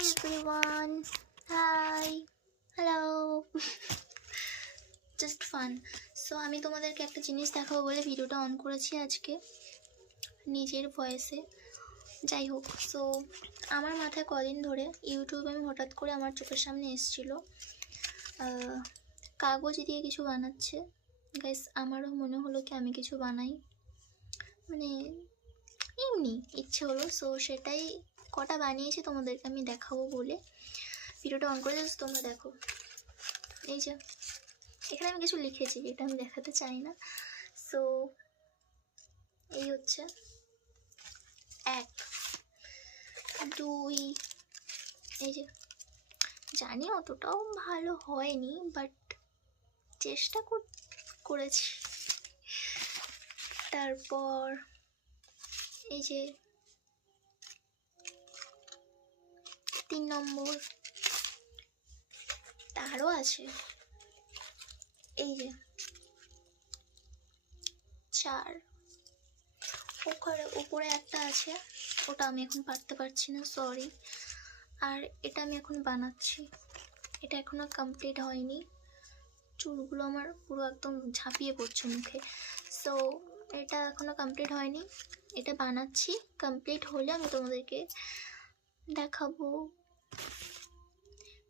everyone. Hi. Hello. Just fun. So আমি তোমাদেরকে একটা জিনিস দেখাবো বলে ভিডিওটা অন করেছি আজকে নিজের ভয়েসে। যাই হোক, সো আমার মাথায় কদিন ধরে ইউটিউবে আমি হঠাৎ করে আমার চোখের সামনে এসেছিলো কাগজ দিয়ে কিছু বানাচ্ছে। গাইস, আমারও মনে হলো কি আমি কিছু বানাই, মানে এমনি ইচ্ছে হলো। সো সেটাই কটা বানিয়েছি তোমাদেরকে আমি দেখাবো বলে ভিডিওটা অন করে জাস্ট তোমরা দেখো। এই যে এখানে আমি কিছু লিখেছি, এটা আমি দেখাতে চাই না। সো এই হচ্ছে 1 2, এই যে জানি অতটাও ভালো হয়নি, বাট চেষ্টা করেছি। তারপর এই যে 3 নম্বর, আরও আছে এই যে 4, উপরে একটা আছে, ওটা আমি এখন পারতে পারছি না, সরি। আর এটা আমি এখন বানাচ্ছি, এটা এখনো কমপ্লিট হয়নি। চুলগুলো আমার পুরো একদম ঝাঁপিয়ে পড়ছে মুখে। সো এটা এখনো কমপ্লিট হয়নি, এটা বানাচ্ছি। কমপ্লিট হলে আমি তোমাদেরকে দেখাবো।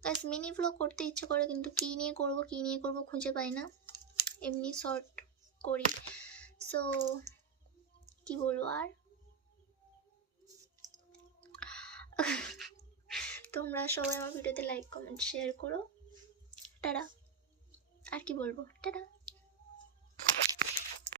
গাইস, মিনি ভ্লগ করতে ইচ্ছে করে, কিন্তু কী নিয়ে করব খুঁজে পাই না, এমনি শর্ট করি। সো কি বলবো আর, তোমরা সবাই আমার ভিডিওতে লাইক কমেন্ট শেয়ার করো। টাটা। আর কি বলবো, টাটা।